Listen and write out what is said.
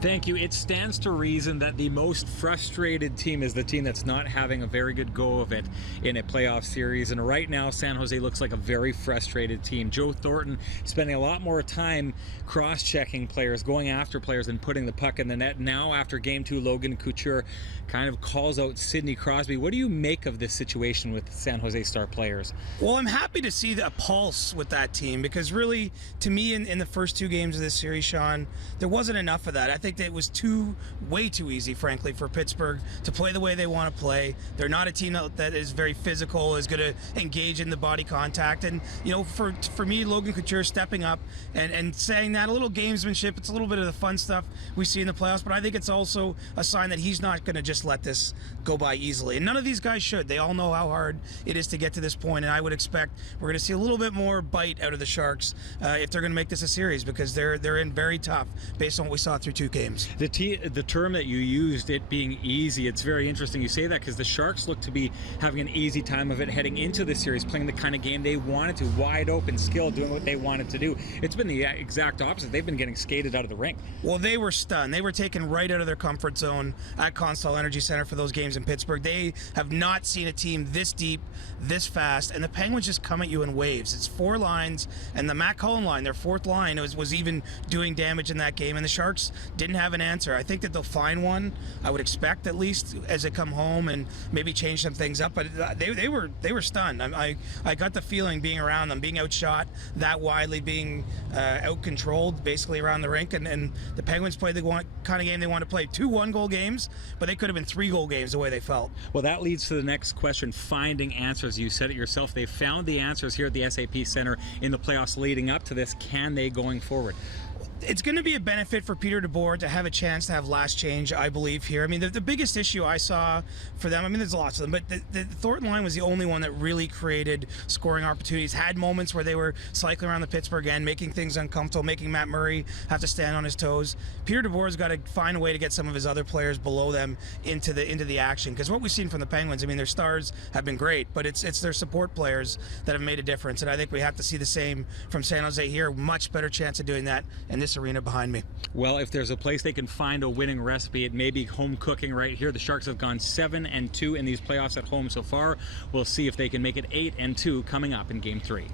Thank you. It stands to reason that the most frustrated team is the team that's not having a very good go of it in a playoff series. And right now, San Jose looks like a very frustrated team. Joe Thornton spending a lot more time cross-checking players, going after players, and putting the puck in the net. Now, after Game 2, Logan Couture kind of calls out Sidney Crosby. What do you make of this situation with San Jose star players? Well, I'm happy to see a pulse with that team, because really, to me, in the first 2 games of this series, Sean, there wasn't enough of that. I think that it was way too easy, frankly, for Pittsburgh to play the way they want to play. They're not a team that is very physical, is going to engage in the body contact. And, you know, for me, Logan Couture stepping up and saying that, a little gamesmanship, it's a little bit of the fun stuff we see in the playoffs, but I think it's also a sign that he's not going to just let this go by easily. And none of these guys should. They all know how hard it is to get to this point, and I would expect we're going to see a little bit more bite out of the Sharks if they're going to make this a series, because they're in very tough based on what we saw through 2 games. The term that you used, it being easy, it's very interesting you say that, because the Sharks look to be having an easy time of it heading into the series, playing the kind of game they wanted to, wide open, skill, doing what they wanted to do. It's been the exact opposite. They've been getting skated out of the rink. Well, they were stunned. They were taken right out of their comfort zone at Consol Energy Center for those games in Pittsburgh. They have not seen a team this deep, this fast, and the Penguins just come at you in waves. It's 4 lines, and the Matt Cullen line, their 4th line, was even doing damage in that game, and the Sharks didn't have an answer. I think that they'll find one, I would expect, at least as they come home, and maybe change some things up, but they were stunned. I got the feeling, being around them, being outshot that widely, being out-controlled basically around the rink, and the Penguins played the kind of game they want to play. 2 1-goal games, but they could have been 3-goal games the way they felt. Well, that leads to the next question, finding answers. You said it yourself. They found the answers here at the SAP Center in the playoffs leading up to this. Can they going forward? It's going to be a benefit for Peter DeBoer to have a chance to have last change, I believe, here. I mean, the biggest issue I saw for them, I mean, there's lots of them, but the Thornton line was the only one that really created scoring opportunities, had moments where they were cycling around the Pittsburgh end, making things uncomfortable, making Matt Murray have to stand on his toes. Peter DeBoer's got to find a way to get some of his other players below them into the action, because what we've seen from the Penguins, I mean, their stars have been great, but it's their support players that have made a difference, and I think we have to see the same from San Jose here. Much better chance of doing that in this arena behind me. Well, if there's a place they can find a winning recipe, it may be home cooking right here. The Sharks have gone 7-2 in these playoffs at home so far. We'll see if they can make it 8-2 coming up in Game 3.